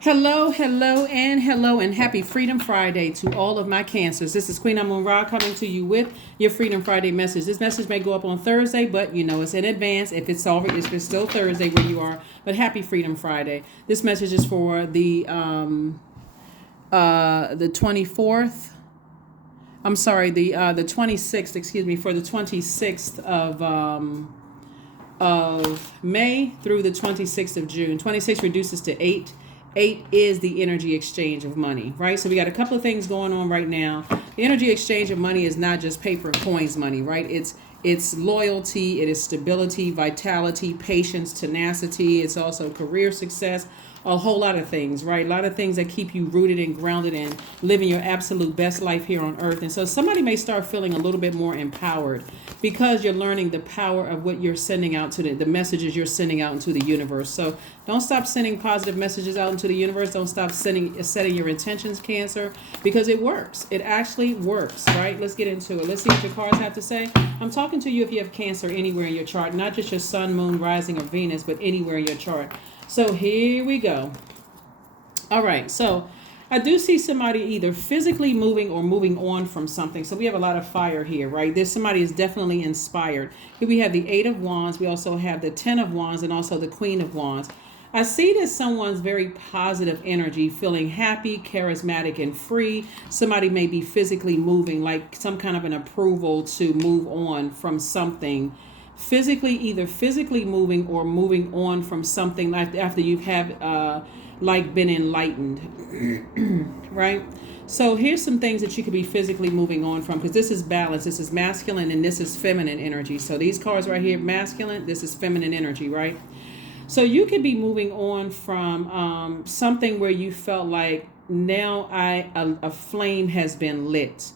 Hello, hello, and happy Freedom Friday to all of my Cancers. This is Queen Amun Ra coming to you with your Freedom Friday message. This message may go up on Thursday, but you know it's in advance if it's still Thursday where you are. But happy Freedom Friday. This message is for the 24th. I'm sorry, the 26th. Excuse me, for the 26th of May through the 26th of June. 26 reduces to 8. 8 is the energy exchange of money, right? So we got a couple of things going on right now. The energy exchange of money is not just paper and coins money, right? It's loyalty, it is stability, vitality, patience, tenacity. It's also career success, a whole lot of things, right? A lot of things that keep you rooted and grounded and living your absolute best life here on earth. And so somebody may start feeling a little bit more empowered because you're learning the power of what you're sending out to the messages you're sending out into the universe. So don't stop sending positive messages out into the universe. Don't stop setting your intentions, Cancer, because it works. It actually works, right? Let's get into it. Let's see what your cards have to say. I'm talking to you if you have Cancer anywhere in your chart, not just your sun, moon, rising, or Venus, but anywhere in your chart. So here we go. All right. So I do see somebody either physically moving or moving on from something. So we have a lot of fire here, right? There's somebody is definitely inspired. Here we have the 8 of Wands. We also have the 10 of Wands and also the Queen of Wands. I see that someone's very positive energy, feeling happy, charismatic, and free. Somebody may be physically moving, like some kind of an approval to move on from something. Either physically moving or moving on from something like after you've been enlightened, right? So here's some things that you could be physically moving on from, because this is balance. This is masculine and this is feminine energy. So these cards right here, masculine, this is feminine energy, right? So you could be moving on from something where you felt like now a flame has been lit.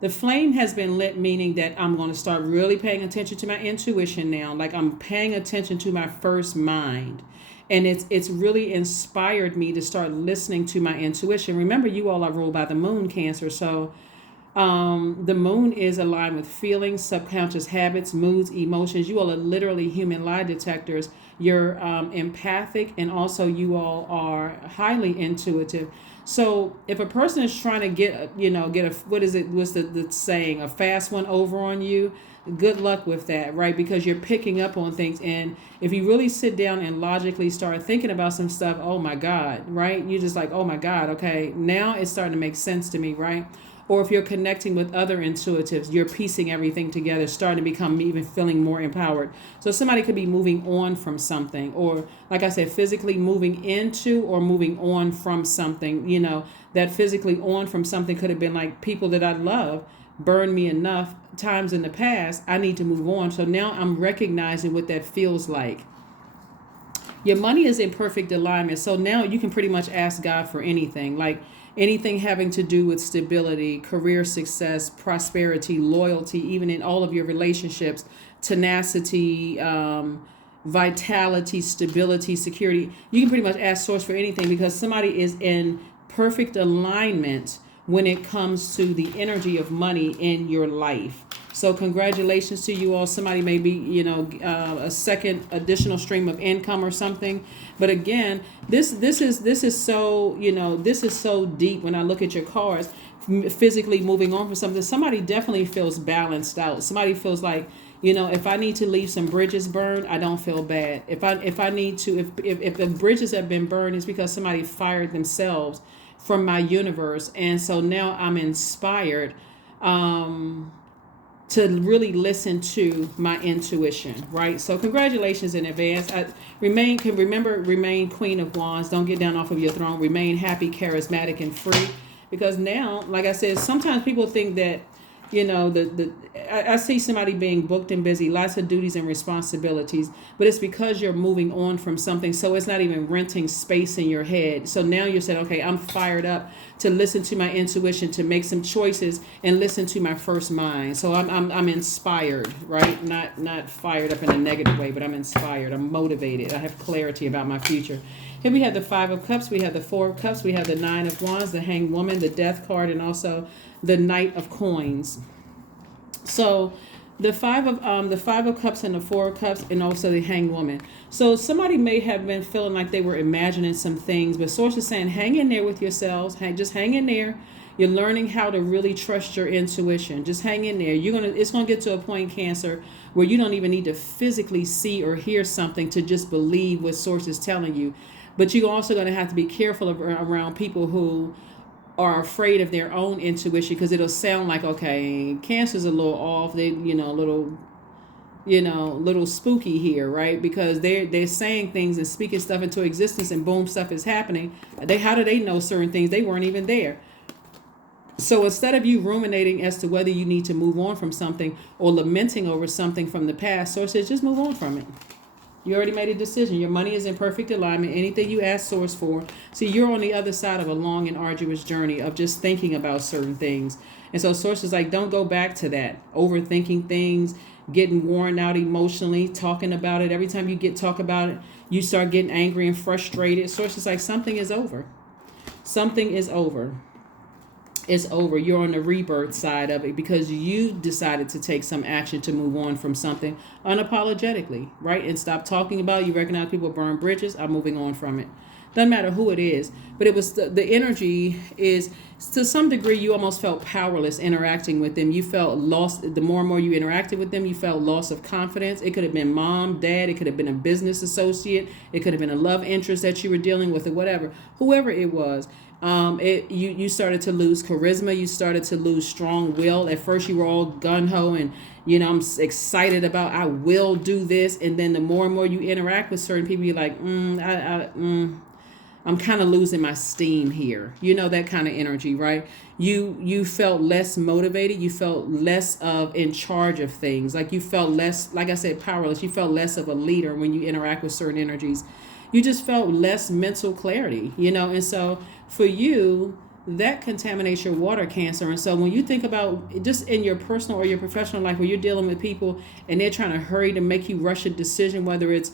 The flame has been lit, meaning that I'm going to start really paying attention to my intuition now. Like I'm paying attention to my first mind. And it's really inspired me to start listening to my intuition. Remember, you all are ruled by the moon, Cancer. So the moon is aligned with feelings, subconscious habits, moods, emotions. You all are literally human lie detectors. You're empathic, and also you all are highly intuitive. So if a person is trying to get what's the saying, a fast one over on you, good luck with that, right? Because you're picking up on things. And if you really sit down and logically start thinking about some stuff, oh my God, right? You're just like, oh my God, okay, now it's starting to make sense to me, right? Or if you're connecting with other intuitives, you're piecing everything together, starting to become even feeling more empowered. So somebody could be moving on from something, or like I said, physically moving into or moving on from something. That physically on from something could have been like people that I love burned me enough times in the past. I need to move on. So now I'm recognizing what that feels like. Your money is in perfect alignment. So now you can pretty much ask God for anything, like anything having to do with stability, career success, prosperity, loyalty, even in all of your relationships, tenacity, vitality, stability, security. You can pretty much ask Source for anything, because somebody is in perfect alignment when it comes to the energy of money in your life. So congratulations to you all. Somebody may be, a second additional stream of income or something. But again, this is so, this is so deep when I look at your cards. Physically moving on from something, somebody definitely feels balanced out. Somebody feels like, if I need to leave some bridges burned, I don't feel bad. If I need to, if the bridges have been burned, it's because somebody fired themselves from my universe. And so now I'm inspired to really listen to my intuition, right? So congratulations in advance. Remain Queen of Wands. Don't get down off of your throne. Remain happy, charismatic, and free. Because now, like I said, sometimes people think that, I see somebody being booked and busy, lots of duties and responsibilities, but it's because you're moving on from something. So it's not even renting space in your head. So now you said, okay, I'm fired up to listen to my intuition, to make some choices and listen to my first mind. So I'm inspired, right? Not fired up in a negative way, but I'm inspired. I'm motivated. I have clarity about my future. Here we have the 5 of Cups, we have the 4 of Cups, we have the 9 of Wands, the Hanged Woman, the Death card, and also the Knight of Coins. So The Five of Cups and the Four of Cups, and also the Hanged Woman. So somebody may have been feeling like they were imagining some things, but Source is saying, hang in there with yourselves. Just hang in there. You're learning how to really trust your intuition. Just hang in there. It's gonna get to a point, Cancer, where you don't even need to physically see or hear something to just believe what Source is telling you. But you're also gonna have to be careful around people who are afraid of their own intuition, because it'll sound like, okay, Cancer's a little off. They, little spooky here, right? Because they're saying things and speaking stuff into existence, and boom, stuff is happening. How do they know certain things? They weren't even there. So instead of you ruminating as to whether you need to move on from something or lamenting over something from the past, Source says just move on from it. You already made a decision. Your money is in perfect alignment. Anything you ask Source for. See, you're on the other side of a long and arduous journey of just thinking about certain things. And so Source is like, don't go back to that. Overthinking things, getting worn out emotionally, talking about it. Every time you talk about it, you start getting angry and frustrated. Source is like, something is over. Something is over. It's over. You're on the rebirth side of it because you decided to take some action to move on from something unapologetically, right? And stop talking about it. You recognize people burn bridges. I'm moving on from it. Doesn't matter who it is. But it was the energy is, to some degree, you almost felt powerless interacting with them. You felt lost. The more and more you interacted with them, you felt loss of confidence. It could have been mom, dad. It could have been a business associate. It could have been a love interest that you were dealing with, or whatever. Whoever it was. You started to lose charisma. You started to lose strong will. At first you were all gun-ho and, I'm excited about, I will do this. And then the more and more you interact with certain people, you're like, I'm kind of losing my steam here. That kind of energy, right? You felt less motivated. You felt less of in charge of things. Like you felt less, like I said, powerless. You felt less of a leader when you interact with certain energies. You just felt less mental clarity, and so for you, that contaminates your water, Cancer. And so when you think about just in your personal or your professional life where you're dealing with people and they're trying to hurry to make you rush a decision, whether it's,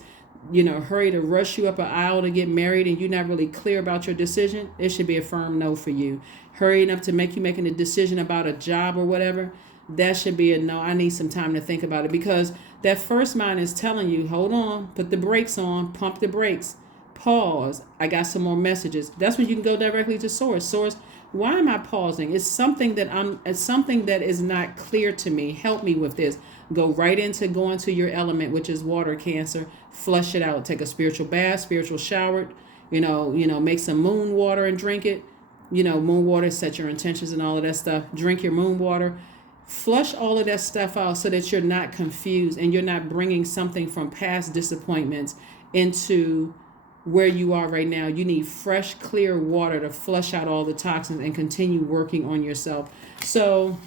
hurry to rush you up an aisle to get married and you're not really clear about your decision, it should be a firm no for you. Hurrying up to make you making a decision about a job or whatever, that should be a no. I need some time to think about it, because that first mind is telling you, hold on, put the brakes on, pump the brakes, pause. I got some more messages. That's when you can go directly to Source. Source, why am I pausing? It's something that is not clear to me. Help me with this. Go right into going to your element, which is water, Cancer. Flush it out. Take a spiritual bath, spiritual shower. Make some moon water and drink it. Moon water, set your intentions and all of that stuff. Drink your moon water. Flush all of that stuff out so that you're not confused and you're not bringing something from past disappointments into where you are right now. You need fresh, clear water to flush out all the toxins and continue working on yourself. So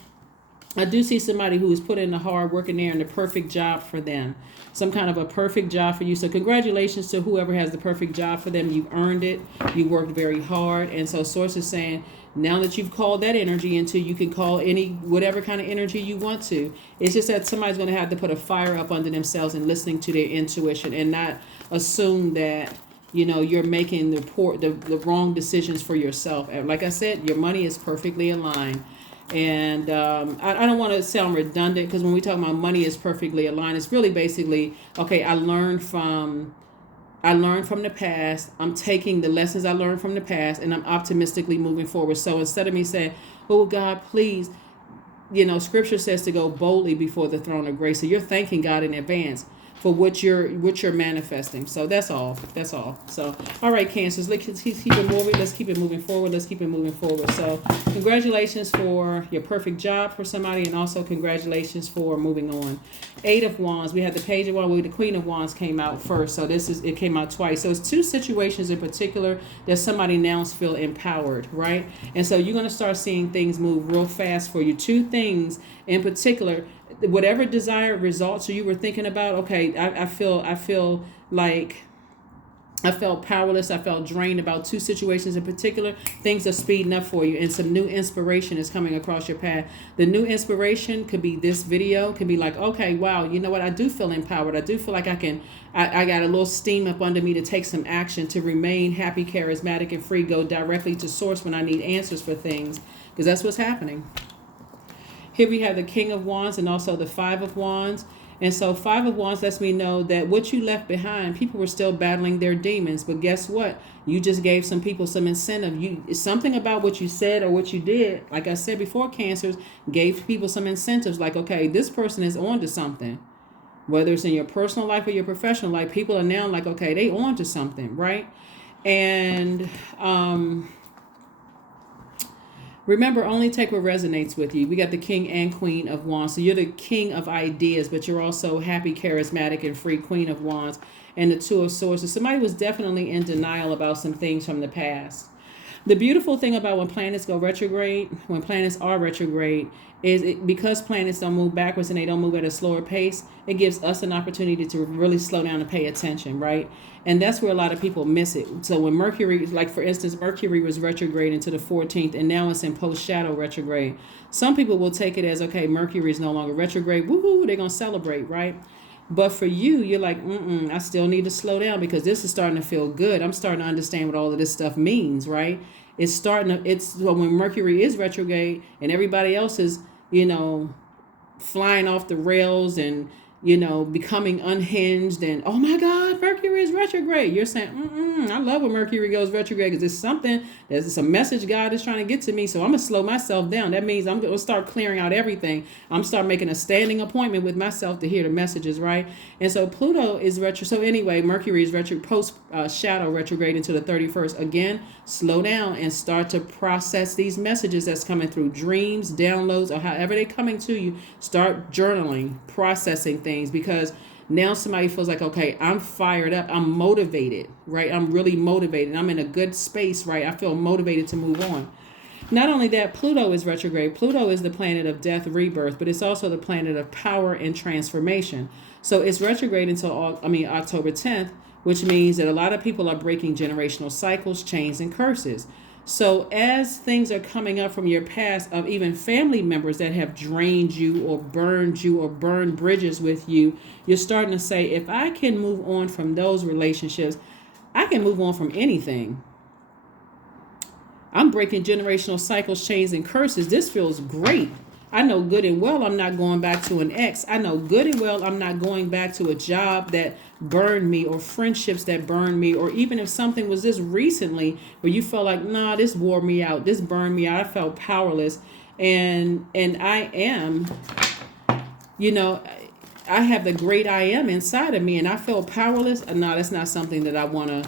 I do see somebody who is putting in the hard work in there and the perfect job for them. Some kind of a perfect job for you. So congratulations to whoever has the perfect job for them. You've earned it. You worked very hard. And so Source is saying, now that you've called that energy into, you can call whatever kind of energy you want to. It's just that somebody's going to have to put a fire up under themselves and listening to their intuition and not assume that, you're making the wrong decisions for yourself. Like I said, your money is perfectly aligned. And I don't want to sound redundant, because when we talk about money is perfectly aligned, it's really basically, okay, I learned from the past. I'm taking the lessons I learned from the past and I'm optimistically moving forward. So instead of me saying, oh God, please, scripture says to go boldly before the throne of grace. So you're thanking God in advance for what you're manifesting. So that's all. So, all right, Cancers, let's keep it moving. Let's keep it moving forward. So congratulations for your perfect job for somebody, and also congratulations for moving on. 8 of Wands. We had the Page of Wands. The Queen of Wands came out first. So it came out twice. So it's 2 situations in particular that somebody now feel empowered, right? And so you're going to start seeing things move real fast for you. 2 things in particular. Whatever desired results you were thinking about, okay, I feel like I felt powerless. I felt drained about 2 situations in particular. Things are speeding up for you, and some new inspiration is coming across your path. The new inspiration could be this video, could be like, okay, wow, you know what? I do feel empowered. I do feel like I got a little steam up under me to take some action, to remain happy, charismatic, and free. Go directly to Source when I need answers for things, because that's what's happening. Here we have the King of Wands and also the Five of Wands. And so Five of Wands lets me know that what you left behind, people were still battling their demons. But guess what? You just gave some people some incentive. Something about what you said or what you did, like I said before, Cancers, gave people some incentives. Like, okay, this person is on to something. Whether it's in your personal life or your professional life, people are now like, okay, they on to something, right? And remember, only take what resonates with you. We got the King and Queen of Wands. So you're the king of ideas, but you're also happy, charismatic, and free, Queen of Wands. And the Two of Swords. So somebody was definitely in denial about some things from the past. The beautiful thing about when planets go retrograde, when planets are retrograde, is because planets don't move backwards and they don't move at a slower pace, it gives us an opportunity to really slow down and pay attention, right? And that's where a lot of people miss it. So when Mercury, like for instance, Mercury was retrograde into the 14th and now it's in post-shadow retrograde. Some people will take it as, okay, Mercury is no longer retrograde. Woohoo, they're going to celebrate, right? But for you, you're like, I still need to slow down because this is starting to feel good. I'm starting to understand what all of this stuff means, right? Well, when Mercury is retrograde and everybody else is, flying off the rails and, becoming unhinged and, oh my God, Mercury is retrograde. You're saying, I love when Mercury goes retrograde because there's a message God is trying to get to me. So I'm going to slow myself down. That means I'm going to start clearing out everything. I'm start making a standing appointment with myself to hear the messages, right? And so Pluto is retro. So anyway, Mercury is post shadow retrograde into the 31st. Again, slow down and start to process these messages that's coming through dreams, downloads, or however they're coming to you. Start journaling, processing things, because now somebody feels like, okay, I'm fired up. I'm motivated, right? I'm really motivated. I'm in a good space, right? I feel motivated to move on. Not only that, Pluto is retrograde. Pluto is the planet of death, rebirth, but it's also the planet of power and transformation. So it's retrograde until October 10th, which means that a lot of people are breaking generational cycles, chains, and curses. So as things are coming up from your past of even family members that have drained you or burned bridges with you, you're starting to say, if I can move on from those relationships, I can move on from anything. I'm breaking generational cycles, chains, and curses. This feels great. I know good and well I'm not going back to an ex. I know good and well I'm not going back to a job that burned me or friendships that burned me, or even if something was this recently where you felt like, nah, this wore me out, this burned me out, I felt powerless. And I am, I have the great I am inside of me and I feel powerless. No, that's not something that I want to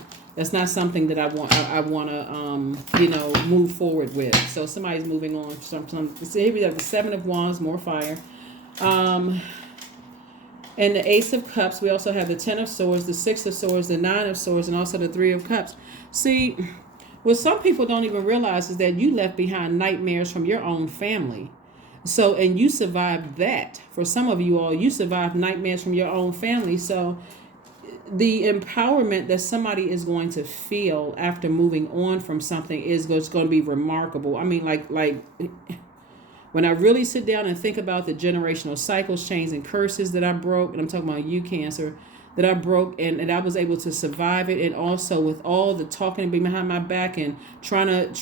move forward with. So somebody's moving on. Here we have the Seven of Wands, more fire. And the Ace of Cups. We also have the Ten of Swords, the Six of Swords, the Nine of Swords, and also the Three of Cups. See, what some people don't even realize is that you left behind nightmares from your own family. So, and you survived that. For some of you all, you survived nightmares from your own family. So the empowerment that somebody is going to feel after moving on from something is going to be remarkable. I mean, like when I really sit down and think about the generational cycles, chains, and curses that I broke, and I'm talking about you, Cancer, that I broke and I was able to survive it, and also with all the talking behind my back and trying to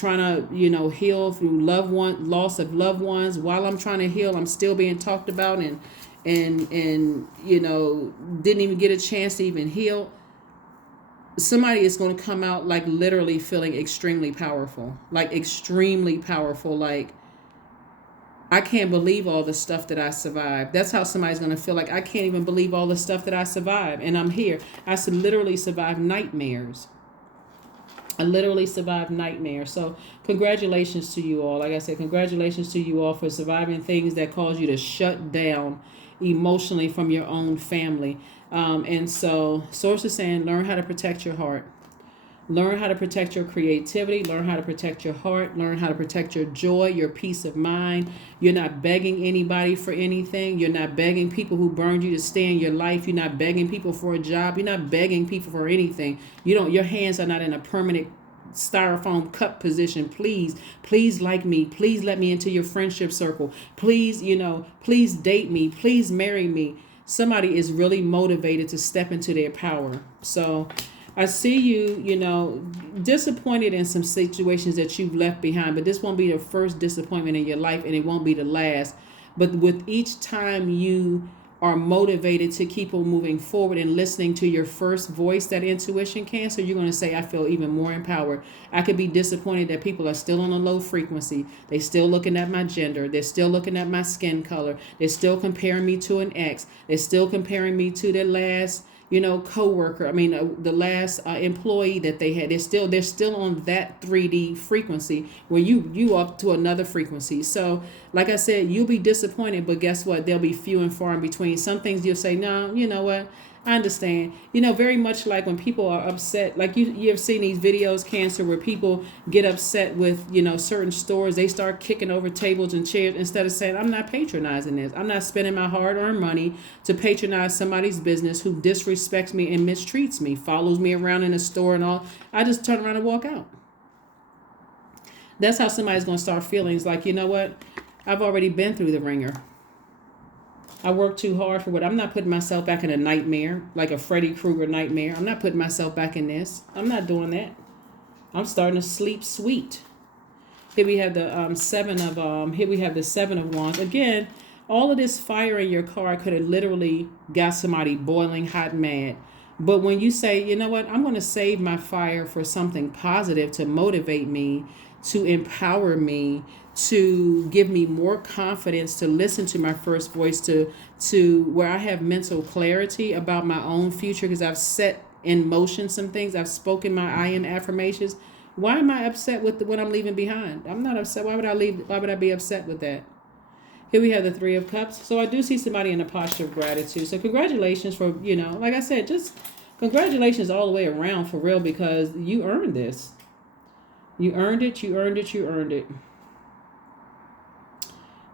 heal through loss of loved ones. While I'm trying to heal, I'm still being talked about and didn't even get a chance to even heal. Somebody is going to come out like literally feeling extremely powerful, like I can't believe all the stuff that I survived. That's how somebody's going to feel like, I can't even believe all the stuff that I survived. And I'm here. I literally survived nightmares. So congratulations to you all. Like I said, congratulations to you all for surviving things that cause you to shut down emotionally from your own family. And so Source is saying, learn how to protect your heart. Learn how to protect your creativity. Learn how to protect your heart. Learn how to protect your joy, your peace of mind. You're not begging anybody for anything. You're not begging people who burned you to stay in your life. You're not begging people for a job. You're not begging people for anything. Your hands are not in a permanent styrofoam cup position. Please like me. Please let me into your friendship circle. Please date me. Please marry me. Somebody is really motivated to step into their power. So I see you, disappointed in some situations that you've left behind, but this won't be the first disappointment in your life, and it won't be the last. But with each time you are motivated to keep on moving forward and listening to your first voice, that intuition, Cancer, you're going to say, I feel even more empowered. I could be disappointed that people are still on a low frequency. They still looking at my gender. They're still looking at my skin color. They're still comparing me to an ex. They're still comparing me to their last, coworker. The last employee that they had. They're still on that 3D frequency where you up to another frequency. So, like I said, you'll be disappointed, but guess what? They'll be few and far in between. Some things you'll say, no, you know what? I understand. Very much like when people are upset, like you have seen these videos, Cancer, where people get upset with, certain stores. They start kicking over tables and chairs instead of saying, I'm not patronizing this. I'm not spending my hard-earned money to patronize somebody's business who disrespects me and mistreats me, follows me around in the store and all. I just turn around and walk out. That's how somebody's going to start feeling. It's like, you know what? I've already been through the ringer. I worked too hard for what? I'm not putting myself back in a nightmare, like a Freddy Krueger nightmare. I'm not putting myself back in this. I'm not doing that. I'm starting to sleep sweet. Here we have the Seven of Wands. Again, all of this fire in your car could have literally got somebody boiling hot mad. But when you say, you know what, I'm going to save my fire for something positive to motivate me, to empower me, to give me more confidence, to listen to my first voice, to where I have mental clarity about my own future because I've set in motion some things. I've spoken my I am affirmations. Why am I upset with what I'm leaving behind? I'm not upset. Why would I leave? Why would I be upset with that? Here we have the Three of Cups. So I do see somebody in a posture of gratitude. So congratulations for, like I said, just congratulations all the way around for real, because you earned this. You earned it. You earned it. You earned it.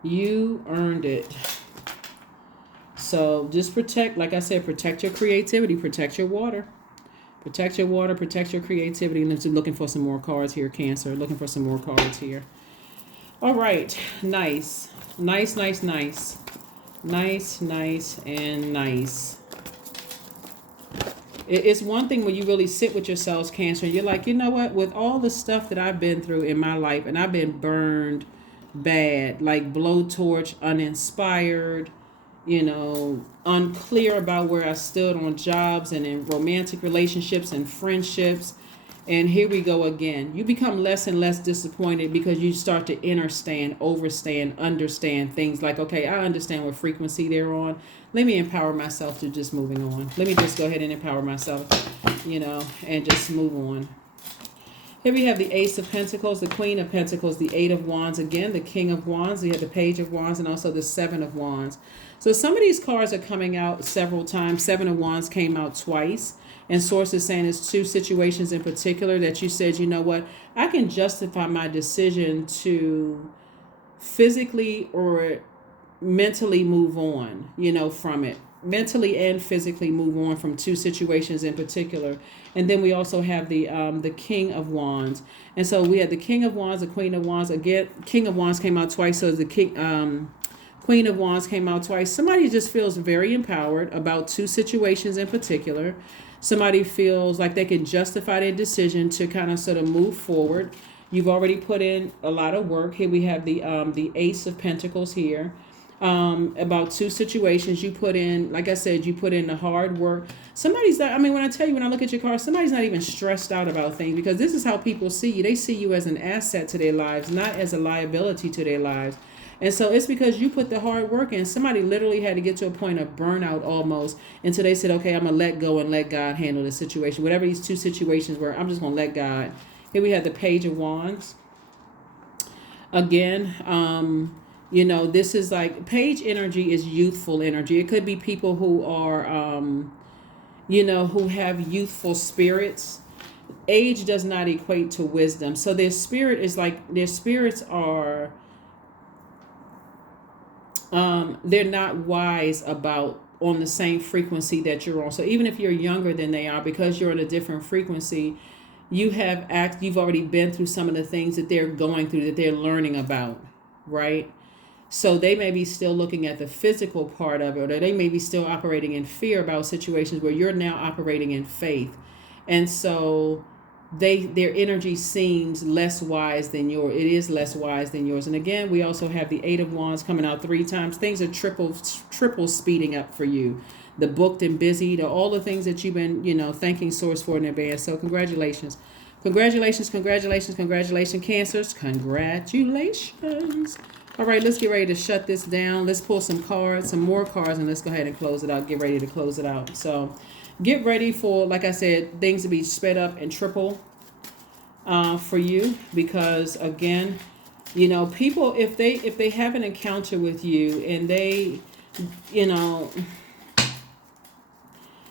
You earned it. So just protect, like I said, protect your creativity, protect your water. Protect your water, protect your creativity. And I'm looking for some more cards here, Cancer. Looking for some more cards here. All right. Nice. Nice, nice, nice. Nice, nice, and nice. It's one thing when you really sit with yourselves, Cancer, and you're like, you know what? With all the stuff that I've been through in my life, and I've been burned bad, like blowtorch, uninspired, unclear about where I stood on jobs and in romantic relationships and friendships. And here we go again. You become less and less disappointed because you start to understand things like, okay, I understand what frequency they're on. Let me empower myself to just moving on. Let me just go ahead and empower myself, and just move on. Here we have the Ace of Pentacles, the Queen of Pentacles, the Eight of Wands, again, the King of Wands, we have the Page of Wands, and also the Seven of Wands. So some of these cards are coming out several times. Seven of Wands came out twice. And sources saying it's two situations in particular that you said, you know what, I can justify my decision to physically or mentally move on, from it. Mentally and physically move on from two situations in particular. And then we also have the King of Wands. And so we had the King of Wands, the Queen of Wands. Again, King of Wands came out twice. So the Queen of Wands came out twice. Somebody just feels very empowered about two situations in particular. Somebody feels like they can justify their decision to kind of sort of move forward. You've already put in a lot of work. Here we have the Ace of Pentacles here. About two situations you put in, like I said, you put in the hard work. Somebody's not, when I tell you, when I look at your card, somebody's not even stressed out about things, because this is how people see you. They see you as an asset to their lives, not as a liability to their lives. And so it's because you put the hard work in. Somebody literally had to get to a point of burnout almost until they said, okay, I'm going to let go and let God handle the situation. Whatever these two situations were, I'm just going to let God. Here we have the Page of Wands. Again, this is like, page energy is youthful energy. It could be people who are, who have youthful spirits. Age does not equate to wisdom. So their spirits are, they're not wise about on the same frequency that you're on. So even if you're younger than they are, because you're on a different frequency, you've already been through some of the things that they're going through, that they're learning about, right? So they may be still looking at the physical part of it, or they may be still operating in fear about situations where you're now operating in faith. And so their energy seems less wise than yours. It is less wise than yours. And again, we also have the Eight of Wands coming out 3 times. Things are triple speeding up for you. The booked and busy, all the things that you've been, thanking Source for in advance. So congratulations. Congratulations, congratulations, congratulations, Cancers. Congratulations. All right, let's get ready to shut this down. Let's pull some cards, some more cards, and let's go ahead and close it out. Get ready to close it out. So get ready for, like I said, things to be sped up and triple for you, because again, people, if they have an encounter with you and they,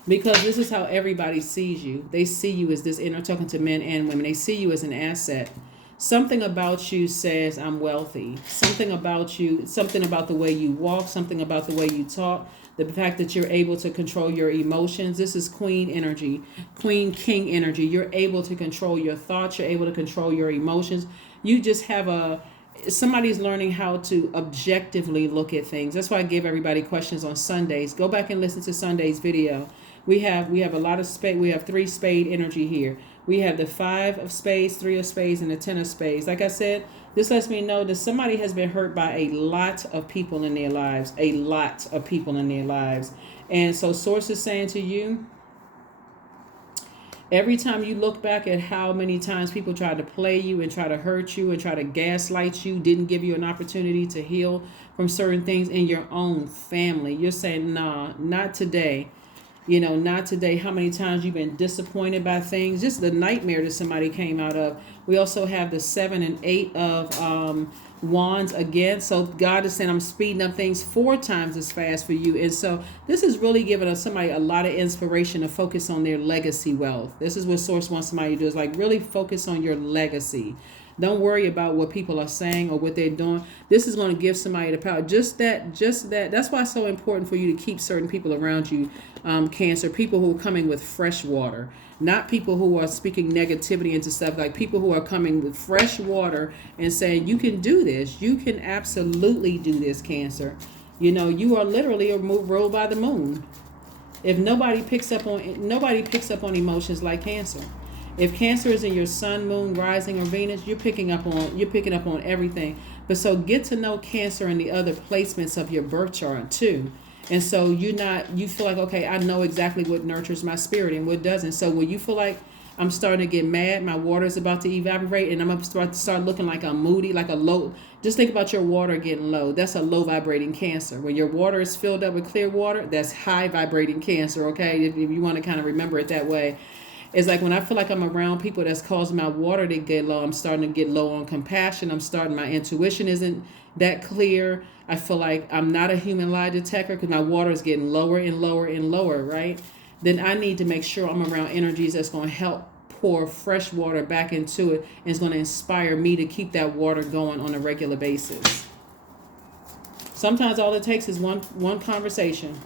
because this is how everybody sees you. They see you as this, talking to men and women, they see you as an asset. Something about you says, I'm wealthy. Something about you, something about the way you walk, something about the way you talk, the fact that you're able to control your emotions. This is Queen energy, Queen King energy. You're able to control your thoughts. You're able to control your emotions. You just have somebody's learning how to objectively look at things. That's why I give everybody questions on Sundays. Go back and listen to Sunday's video. We have a lot of spade. We have 3 spade energy here. We have the 5 of spades, 3 of spades, and the 10 of spades. Like I said, this lets me know that somebody has been hurt by a lot of people in their lives. A lot of people in their lives. And so Source is saying to you, every time you look back at how many times people tried to play you and try to hurt you and try to gaslight you, didn't give you an opportunity to heal from certain things in your own family, you're saying, nah, not today. Not today. How many times you've been disappointed by things, just the nightmare that somebody came out of. We also have the 7 and 8 of Wands again. So God is saying, I'm speeding up things 4 times as fast for you. And so this is really giving us somebody a lot of inspiration to focus on their legacy wealth. This is what Source wants somebody to do, is like really focus on your legacy. Don't worry about what people are saying or what they're doing. This is going to give somebody the power. Just that. That's why it's so important for you to keep certain people around you, Cancer. People who are coming with fresh water. Not people who are speaking negativity into stuff. Like people who are coming with fresh water and saying, you can do this. You can absolutely do this, Cancer. You are literally ruled by the moon. If nobody picks up on emotions like Cancer. If Cancer is in your sun, moon, rising, or Venus, you're picking up on everything. But so get to know Cancer and the other placements of your birth chart too. And so you feel like, okay, I know exactly what nurtures my spirit and what doesn't. So when you feel like I'm starting to get mad, my water is about to evaporate, and I'm going to start looking like I'm moody, like a low. Just think about your water getting low. That's a low vibrating Cancer. When your water is filled up with clear water, that's high vibrating Cancer. Okay, if you want to kind of remember it that way. It's like when I feel like I'm around people that's causing my water to get low, I'm starting to get low on compassion. My intuition isn't that clear. I feel like I'm not a human lie detector because my water is getting lower and lower and lower, right? Then I need to make sure I'm around energies that's going to help pour fresh water back into it, and it's going to inspire me to keep that water going on a regular basis. Sometimes all it takes is one conversation.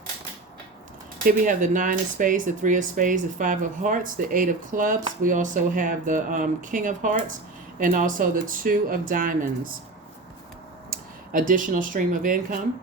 Here we have the 9 of spades, the 3 of spades, the 5 of hearts, the 8 of clubs. We also have the King of hearts, and also the 2 of diamonds. Additional stream of income.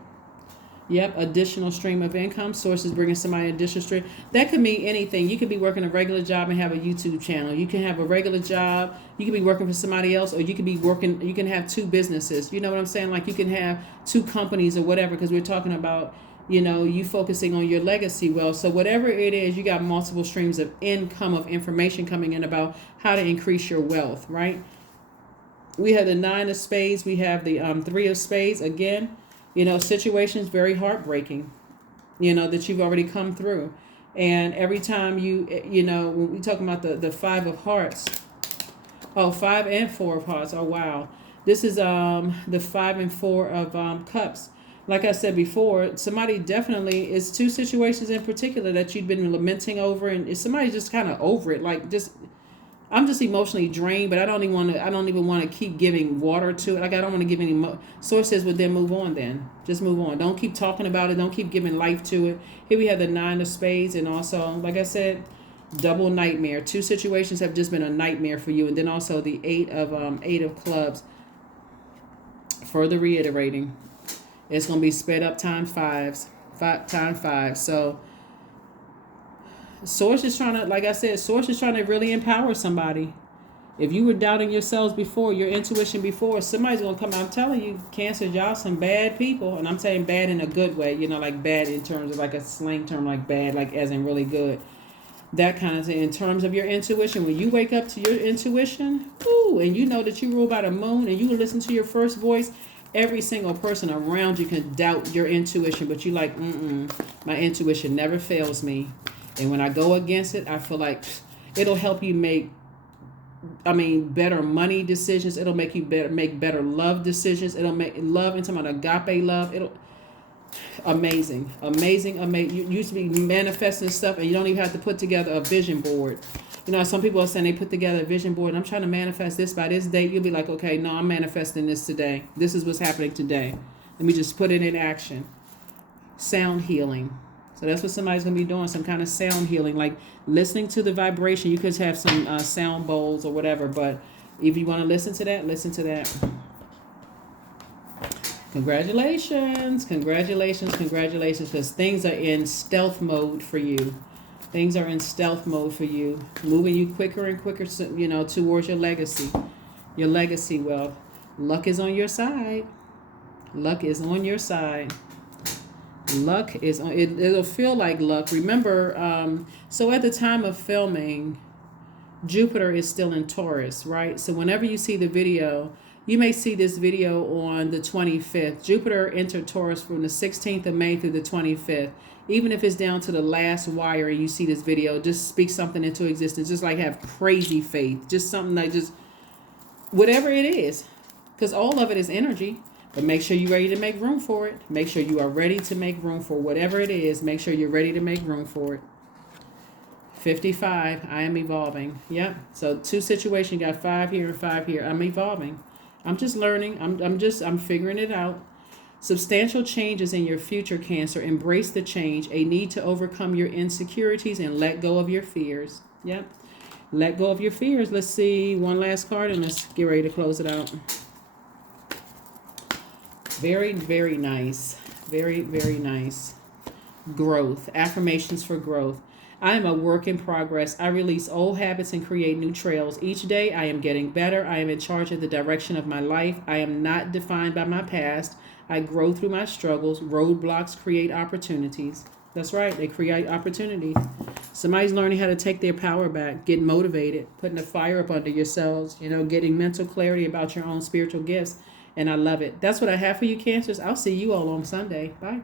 Yep, additional stream of income. Sources bringing somebody additional stream. That could mean anything. You could be working a regular job and have a YouTube channel. You can have a regular job. You could be working for somebody else, or you could be working. You can have 2 businesses. You know what I'm saying? Like you can have 2 companies or whatever, because we're talking about, you focusing on your legacy wealth. So whatever it is, you got multiple streams of income, of information coming in about how to increase your wealth, right? We have the 9 of spades. We have the 3 of spades. Again, situations very heartbreaking, that you've already come through. And every time when we talking about the 5 of hearts, 5 and 4 of hearts. Oh, wow. This is the 5 and 4 of cups. Like I said before, somebody definitely is 2 situations in particular that you've been lamenting over, and somebody just kind of over it. Like I'm just emotionally drained, but I don't even want to keep giving water to it. Like I don't want to give any Source says, well, then move on. Then just move on. Don't keep talking about it. Don't keep giving life to it. Here we have the 9 of spades, and also, like I said, double nightmare. 2 situations have just been a nightmare for you, and then also the 8 of clubs. Further reiterating. It's going to be sped up times 5. So Source is trying to, like I said, Source is trying to really empower somebody. If you were doubting yourselves before, your intuition before, somebody's going to come out. I'm telling you, Cancer, y'all some bad people. And I'm saying bad in a good way, like bad in terms of like a slang term, like bad, like as in really good. That kind of thing. In terms of your intuition, when you wake up to your intuition, ooh, and you know that you rule by the moon and you listen to your first voice, every single person around you can doubt your intuition, but you like, my intuition never fails me. And when I go against it, I feel like it'll help you make, better money decisions. It'll make you make better love decisions. It'll make love into my agape love. Amazing. You used to be manifesting stuff and you don't even have to put together a vision board. Some people are saying they put together a vision board. I'm trying to manifest this by this date. You'll be like, okay, no, I'm manifesting this today. This is what's happening today. Let me just put it in action. Sound healing. So that's what somebody's going to be doing, some kind of sound healing, like listening to the vibration. You could have some sound bowls or whatever, but if you want to listen to that, listen to that. Congratulations, because things are in stealth mode for you. Moving you quicker and quicker, towards your legacy. Your legacy wealth. Luck is on your side. Luck is on it. It'll feel like luck. Remember, so at the time of filming, Jupiter is still in Taurus, right? So whenever you see the video, you may see this video on the 25th. Jupiter entered Taurus from the 16th of May through the 25th. Even if it's down to the last wire and you see this video, just speak something into existence. Just like have crazy faith. Just something like just whatever it is. Because all of it is energy. But make sure you're ready to make room for it. Make sure you are ready to make room for whatever it is. Make sure you're ready to make room for it. 55, I am evolving. Yep. So 2 situations, got 5 here and 5 here. I'm evolving. I'm just learning. I'm figuring it out. Substantial changes in your future, Cancer. Embrace the change. A need to overcome your insecurities and let go of your fears. Yep. Let go of your fears. Let's see one last card and let's get ready to close it out. Very, very nice. Very, very nice. Growth. Affirmations for growth. I am a work in progress. I release old habits and create new trails. Each day I am getting better. I am in charge of the direction of my life. I am not defined by my past. I grow through my struggles. Roadblocks create opportunities. That's right. They create opportunities. Somebody's learning how to take their power back, get motivated, putting a fire up under yourselves, getting mental clarity about your own spiritual gifts. And I love it. That's what I have for you, Cancers. I'll see you all on Sunday. Bye.